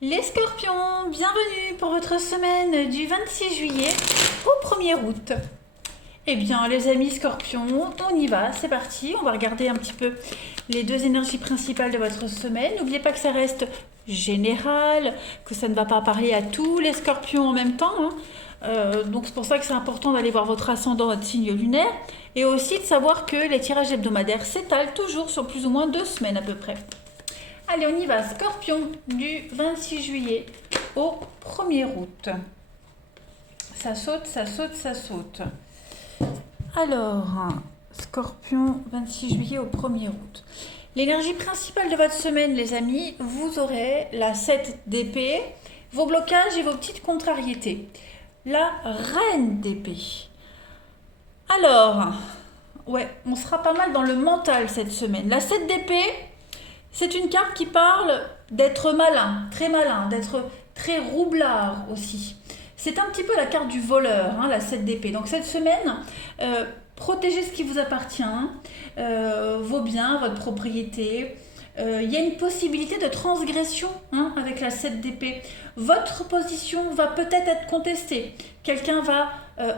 Les scorpions, bienvenue pour votre semaine du 26 juillet au 1er août. Eh bien les amis scorpions, on y va, c'est parti. On va regarder un petit peu les deux énergies principales de votre semaine. N'oubliez pas que ça reste général, que ça ne va pas parler à tous les scorpions en même temps, hein. Donc c'est pour ça que c'est important d'aller voir votre ascendant, votre signe lunaire, et aussi de savoir que les tirages hebdomadaires s'étalent toujours sur plus ou moins 2 semaines à peu près. Allez, on y va. Scorpion, du 26 juillet au 1er août. Ça saute, ça saute, ça saute. Alors, Scorpion, 26 juillet au 1er août. L'énergie principale de votre semaine, les amis, vous aurez la 7 d'épée, vos blocages et vos petites contrariétés. La reine d'épée. Alors, ouais, on sera pas mal dans le mental cette semaine. La 7 d'épée, c'est une carte qui parle d'être malin, d'être très roublard aussi. C'est un petit peu la carte du voleur, hein, la 7 d'épée. Donc cette semaine, protégez ce qui vous appartient, vos biens, votre propriété. Il y a une possibilité de transgression, hein, avec la 7 d'épée. Votre position va peut-être être contestée. Quelqu'un va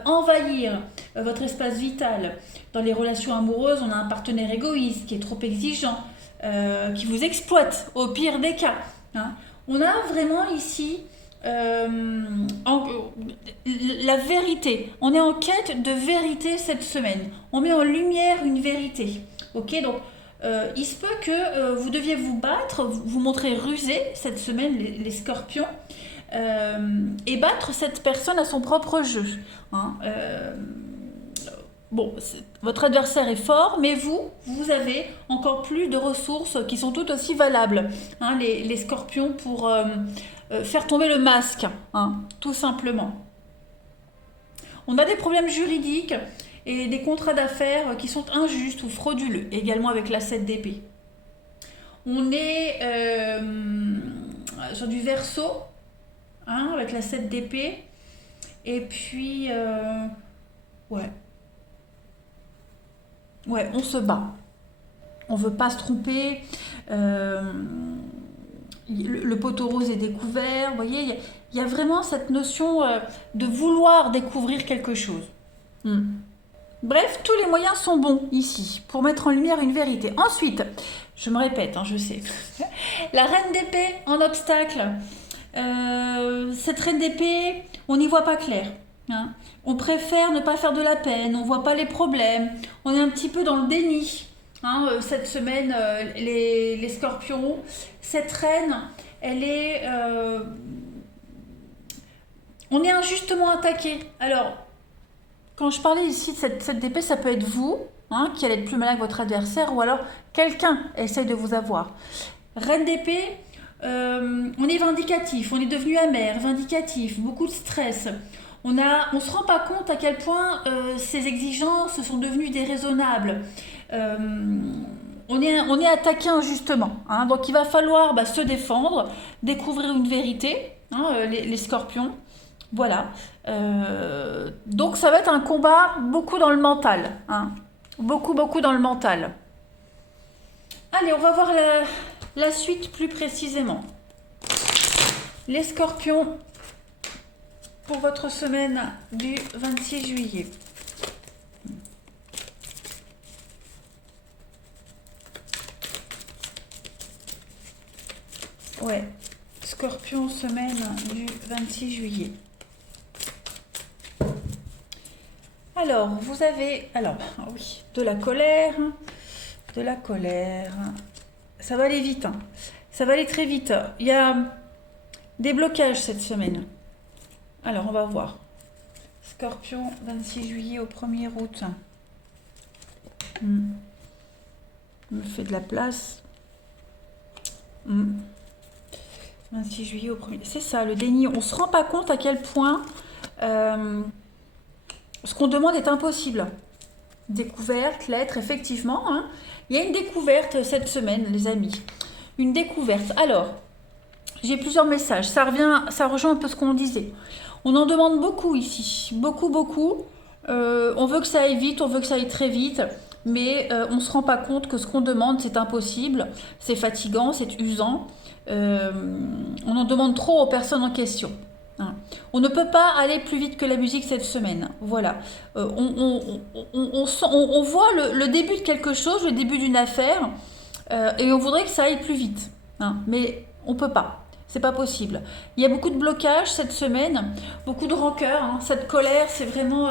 envahir votre espace vital. Dans les relations amoureuses, on a un partenaire égoïste qui est trop exigeant. Qui vous exploite au pire des cas, hein. On a vraiment ici la vérité. On est en quête de vérité cette semaine. On met en lumière une vérité. Ok, donc il se peut que vous deviez vous battre, vous montrer rusé cette semaine, les scorpions, et battre cette personne à son propre jeu, hein. Bon, votre adversaire est fort, mais vous avez encore plus de ressources qui sont tout aussi valables, hein, les scorpions, pour faire tomber le masque, hein, tout simplement. On a des problèmes juridiques et des contrats d'affaires qui sont injustes ou frauduleux, également avec la 7 d'épée. On est sur du verseau, hein, avec la 7 d'épée, et puis, ouais. Ouais, on se bat. On veut pas se tromper. Le poteau rose est découvert. Vous voyez, il y a vraiment cette notion de vouloir découvrir quelque chose. Hmm. Bref, tous les moyens sont bons ici pour mettre en lumière une vérité. Ensuite, je me répète, hein, je sais. La reine d'épée en obstacle. Cette reine d'épée, on n'y voit pas clair, hein. On préfère ne pas faire de la peine, on voit pas les problèmes, on est un petit peu dans le déni, hein, cette semaine, les scorpions. Cette reine, elle est... on est injustement attaqué. Alors, quand je parlais ici de cette d'épée, ça peut être vous, hein, qui allez être plus malin que votre adversaire, ou alors quelqu'un essaye de vous avoir. Reine d'épée, on est vindicatif, on est devenu amer, vindicatif, beaucoup de stress. On se rend pas compte à quel point ces exigences sont devenues déraisonnables. On est attaqué injustement, hein. Donc il va falloir se défendre, découvrir une vérité, hein, les scorpions. Voilà. Donc ça va être un combat beaucoup dans le mental, hein. Beaucoup dans le mental. Allez, on va voir la suite plus précisément. Les scorpions, pour votre semaine du 26 juillet. Ouais, Scorpion, semaine du 26 juillet. Alors, vous avez, oui, de la colère, ça va aller vite, hein. Ça va aller très vite. Il y a des blocages cette semaine. Alors, on va voir. Scorpion, 26 juillet au 1er août. Je me fais de la place. 26 juillet au 1er. C'est ça, le déni. On ne se rend pas compte à quel point ce qu'on demande est impossible. Découverte, l'être, effectivement, hein. Il y a une découverte cette semaine, les amis. Une découverte. Alors, j'ai plusieurs messages. Ça rejoint un peu ce qu'on disait. On en demande beaucoup ici. Beaucoup. On veut que ça aille vite, on veut que ça aille très vite. Mais on ne se rend pas compte que ce qu'on demande, c'est impossible. C'est fatigant, c'est usant. euh, on en demande trop aux personnes en question. Hein. On ne peut pas aller plus vite que la musique cette semaine. Voilà. On voit le début de quelque chose, le début d'une affaire, et on voudrait que ça aille plus vite. Hein. Mais on peut pas. C'est pas possible. Il y a beaucoup de blocages cette semaine, beaucoup de rancœur. Hein. Cette colère, c'est vraiment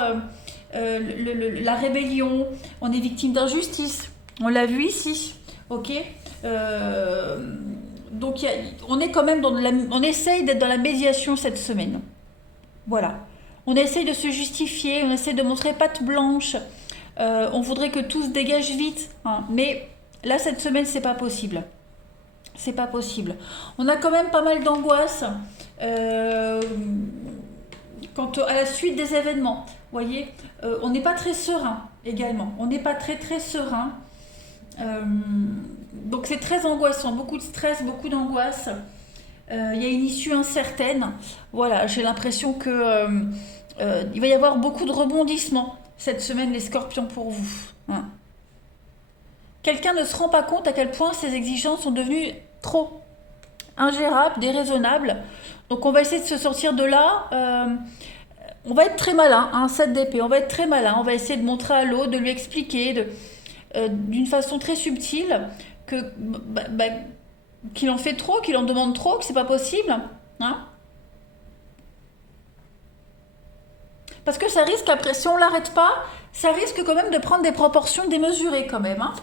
la rébellion. On est victime d'injustice. On l'a vu ici. Ok. Donc on est quand même on essaye d'être dans la médiation cette semaine. Voilà. On essaye de se justifier, on essaye de montrer patte blanche. On voudrait que tout se dégage vite. Hein. Mais là, cette semaine, c'est pas possible. C'est pas possible. On a quand même pas mal d'angoisse quant à la suite des événements. Vous voyez, on n'est pas très serein également. On n'est pas très serein. Donc c'est très angoissant. Beaucoup de stress, beaucoup d'angoisse. Il y a une issue incertaine. Voilà, j'ai l'impression que il va y avoir beaucoup de rebondissements cette semaine, les scorpions, pour vous. Hein. Quelqu'un ne se rend pas compte à quel point ces exigences sont devenues trop ingérables, déraisonnables. Donc on va essayer de se sortir de là. On va être très malin, hein, 7 d'épée. On va être très malin. On va essayer de montrer à l'autre, de lui expliquer d'une façon très subtile qu'il en fait trop, qu'il en demande trop, que c'est pas possible. Hein. Parce que ça risque, après, si on l'arrête pas, ça risque quand même de prendre des proportions démesurées quand même. Hein.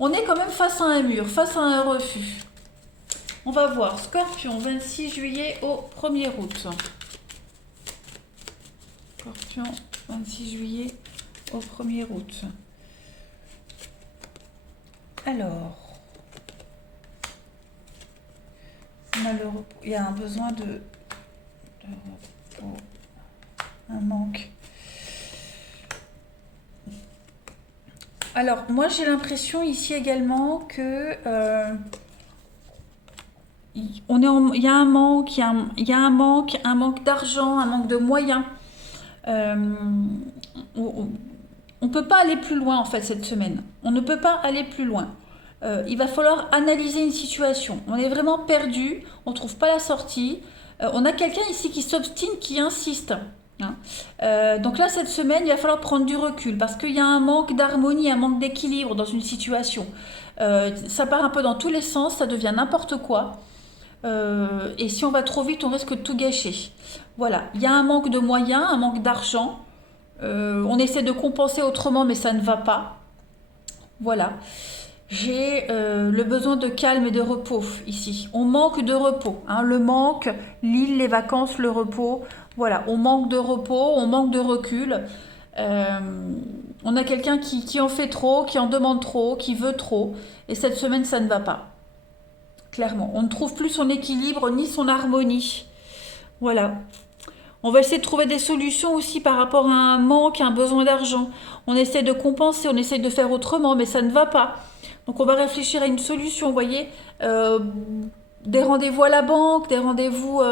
On est quand même face à un mur, face à un refus. On va voir. Scorpion, 26 juillet au 1er août. Scorpion, 26 juillet au 1er août. Alors, il y a un besoin de repos, un manque. Alors, moi j'ai l'impression ici également que il y a un manque, il y a un manque d'argent, un manque de moyens. On ne peut pas aller plus loin en fait cette semaine. On ne peut pas aller plus loin. Il va falloir analyser une situation. On est vraiment perdu, on ne trouve pas la sortie. On a quelqu'un ici qui s'obstine, qui insiste. Hein. Donc là, cette semaine, il va falloir prendre du recul parce qu'il y a un manque d'harmonie, un manque d'équilibre dans une situation. Ça part un peu dans tous les sens, ça devient n'importe quoi. Et si on va trop vite, on risque de tout gâcher. Voilà, il y a un manque de moyens, un manque d'argent. On essaie de compenser autrement, mais ça ne va pas. Voilà. J'ai le besoin de calme et de repos ici. On manque de repos. Hein, le manque, l'île, les vacances, le repos. Voilà, on manque de repos, on manque de recul. On a quelqu'un qui en fait trop, qui en demande trop, qui veut trop. Et cette semaine, ça ne va pas. Clairement, on ne trouve plus son équilibre ni son harmonie. Voilà. On va essayer de trouver des solutions aussi par rapport à un manque, à un besoin d'argent. On essaie de compenser, on essaie de faire autrement, mais ça ne va pas. Donc on va réfléchir à une solution, vous voyez. Des rendez-vous à la banque, des rendez-vous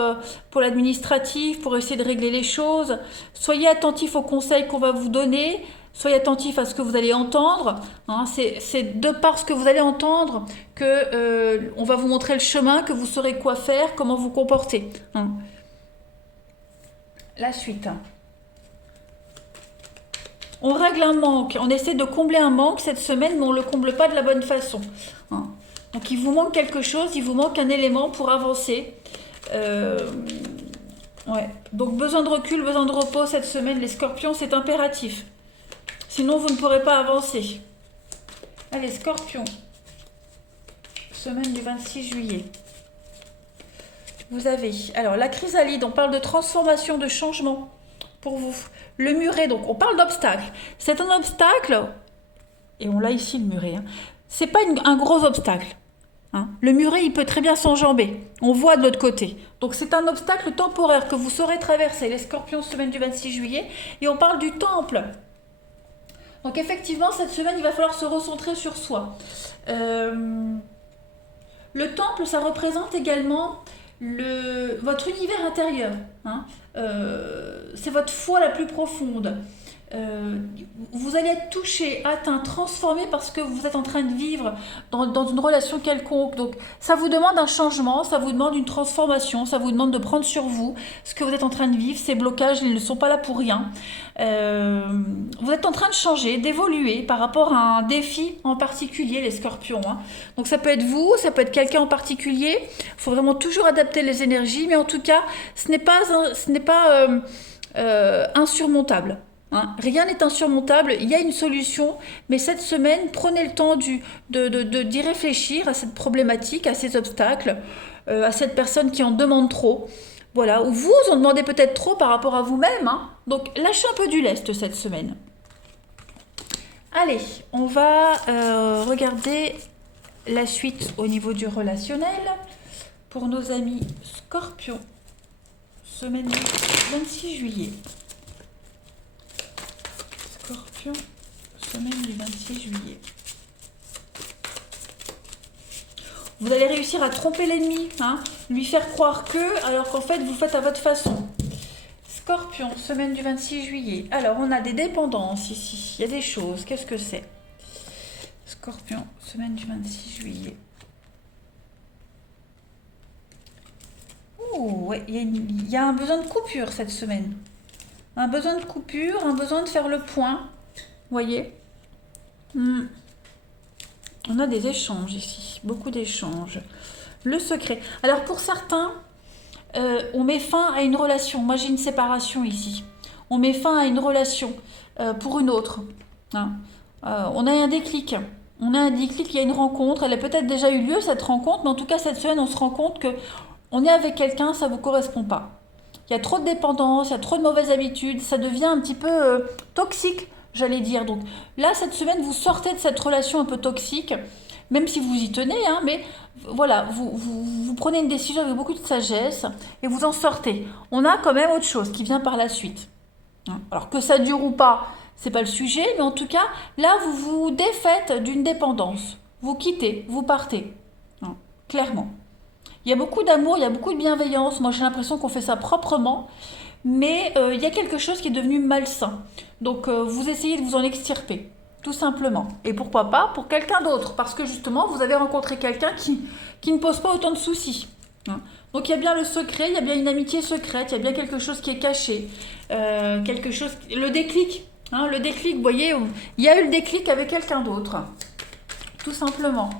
pour l'administratif, pour essayer de régler les choses. Soyez attentifs aux conseils qu'on va vous donner. Soyez attentifs à ce que vous allez entendre. Hein, c'est de par ce que vous allez entendre que on va vous montrer le chemin, que vous saurez quoi faire, comment vous comporter. Hein. La suite. On règle un manque. On essaie de combler un manque cette semaine, mais on ne le comble pas de la bonne façon. Hein. Donc il vous manque quelque chose, il vous manque un élément pour avancer. Ouais. Donc besoin de recul, besoin de repos cette semaine, les scorpions, c'est impératif. Sinon, vous ne pourrez pas avancer. Allez, scorpion. Semaine du 26 juillet. Vous avez, alors la chrysalide, on parle de transformation, de changement pour vous. Le muret, donc on parle d'obstacle. C'est un obstacle, et on l'a ici le muret, hein. C'est pas un gros obstacle. Hein. Le muret, il peut très bien s'enjamber. On voit de l'autre côté. Donc c'est un obstacle temporaire que vous saurez traverser, les scorpions, semaine du 26 juillet. Et on parle du temple. Donc effectivement, cette semaine, il va falloir se recentrer sur soi. Le temple, ça représente également votre univers intérieur. Hein. C'est votre foi la plus profonde. euh, vous allez être touché, atteint, transformé parce que vous êtes en train de vivre dans une relation quelconque. Donc ça vous demande un changement, ça vous demande une transformation, ça vous demande de prendre sur vous ce que vous êtes en train de vivre. Ces blocages, ils ne sont pas là pour rien. Vous êtes en train de changer, d'évoluer par rapport à un défi en particulier, les scorpions, hein. Donc ça peut être vous, ça peut être quelqu'un en particulier. Il faut vraiment toujours adapter les énergies, mais en tout cas, ce n'est pas insurmontable. Hein. Rien n'est insurmontable, il y a une solution, mais cette semaine, prenez le temps d'y réfléchir à cette problématique, à ces obstacles, à cette personne qui en demande trop. Voilà, ou vous en demandez peut-être trop par rapport à vous-même. Hein. Donc lâchez un peu du lest cette semaine. Allez, on va regarder la suite au niveau du relationnel pour nos amis Scorpions, semaine du 26 juillet. Scorpion, semaine du 26 juillet. Vous allez réussir à tromper l'ennemi, hein, lui faire croire que, alors qu'en fait, vous faites à votre façon. Scorpion, semaine du 26 juillet. Alors, on a des dépendances ici. Il y a des choses. Qu'est-ce que c'est? Scorpion, semaine du 26 juillet. Ouh, ouais, il y a un besoin de coupure cette semaine. Un besoin de coupure, un besoin de faire le point. Vous voyez? On a des échanges ici, beaucoup d'échanges. Le secret. Alors pour certains, on met fin à une relation. Moi j'ai une séparation ici. On met fin à une relation pour une autre. Hein. On a un déclic. On a un déclic, il y a une rencontre. Elle a peut-être déjà eu lieu cette rencontre, mais en tout cas cette semaine on se rend compte que on est avec quelqu'un, ça ne vous correspond pas. Il y a trop de dépendance, il y a trop de mauvaises habitudes, ça devient un petit peu toxique, j'allais dire. Donc là, cette semaine, vous sortez de cette relation un peu toxique, même si vous y tenez, hein, mais voilà, vous prenez une décision avec beaucoup de sagesse et vous en sortez. On a quand même autre chose qui vient par la suite. Hein. Alors que ça dure ou pas, c'est pas le sujet, mais en tout cas, là, vous vous défaites d'une dépendance. Vous quittez, vous partez, hein, clairement. Il y a beaucoup d'amour, il y a beaucoup de bienveillance. Moi, j'ai l'impression qu'on fait ça proprement. Mais il y a quelque chose qui est devenu malsain. Donc, vous essayez de vous en extirper, tout simplement. Et pourquoi pas pour quelqu'un d'autre. Parce que justement, vous avez rencontré quelqu'un qui ne pose pas autant de soucis. Hein. Donc, il y a bien le secret, il y a bien une amitié secrète, il y a bien quelque chose qui est caché. Quelque chose... Le déclic. Hein, le déclic, vous voyez, il y a eu le déclic avec quelqu'un d'autre. Tout simplement.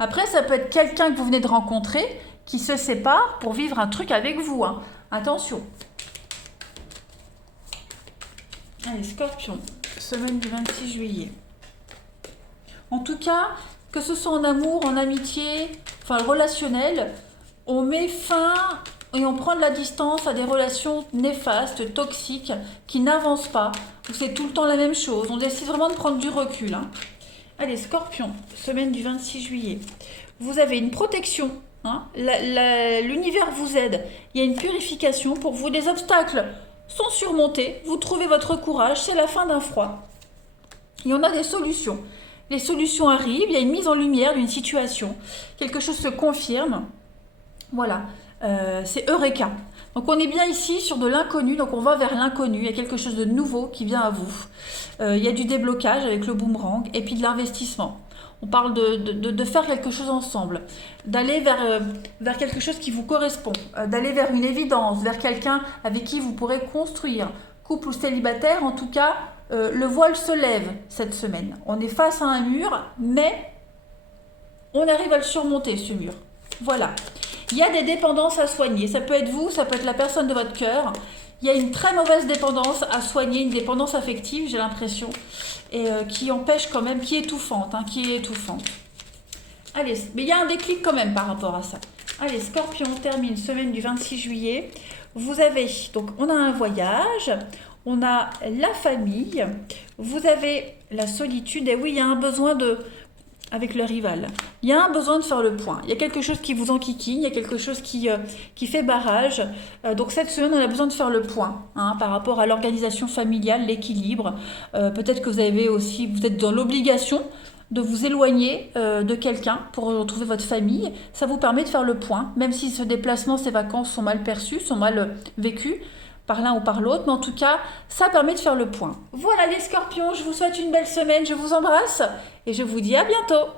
Après, ça peut être quelqu'un que vous venez de rencontrer qui se sépare pour vivre un truc avec vous. Hein. Attention. Allez, Scorpion, semaine du 26 juillet. En tout cas, que ce soit en amour, en amitié, enfin relationnel, on met fin et on prend de la distance à des relations néfastes, toxiques, qui n'avancent pas, où c'est tout le temps la même chose. On décide vraiment de prendre du recul. Hein. Allez, Scorpion, semaine du 26 juillet. Vous avez une protection. Hein, l'univers vous aide. Il y a une purification pour vous. Les obstacles sont surmontés. Vous trouvez votre courage. C'est la fin d'un froid. Et on a des solutions. Les solutions arrivent. Il y a une mise en lumière d'une situation. Quelque chose se confirme. Voilà. C'est Eureka. Donc on est bien ici sur de l'inconnu, donc on va vers l'inconnu, il y a quelque chose de nouveau qui vient à vous. Il y a du déblocage avec le boomerang et puis de l'investissement. On parle de faire quelque chose ensemble, d'aller vers quelque chose qui vous correspond, d'aller vers une évidence, vers quelqu'un avec qui vous pourrez construire. Couple ou célibataire, en tout cas, le voile se lève cette semaine. On est face à un mur, mais on arrive à le surmonter, ce mur. Voilà. Il y a des dépendances à soigner. Ça peut être vous, ça peut être la personne de votre cœur. Il y a une très mauvaise dépendance à soigner, une dépendance affective, j'ai l'impression, et qui empêche quand même, qui est étouffante, hein, qui est étouffante. Allez, mais il y a un déclic quand même par rapport à ça. Allez, Scorpion, on termine, semaine du 26 juillet. Vous avez, donc on a un voyage, on a la famille, vous avez la solitude, et oui, il y a un besoin avec le rival. Il y a un besoin de faire le point. Il y a quelque chose qui vous enquiquine, il y a quelque chose qui fait barrage. Donc cette semaine, on a besoin de faire le point hein, par rapport à l'organisation familiale, l'équilibre. Peut-être que vous êtes dans l'obligation de vous éloigner de quelqu'un pour retrouver votre famille. Ça vous permet de faire le point, même si ce déplacement, ces vacances sont mal perçues, sont mal vécues. par l'un ou par l'autre, mais en tout cas, ça permet de faire le point. Voilà les scorpions, je vous souhaite une belle semaine, je vous embrasse et je vous dis à bientôt.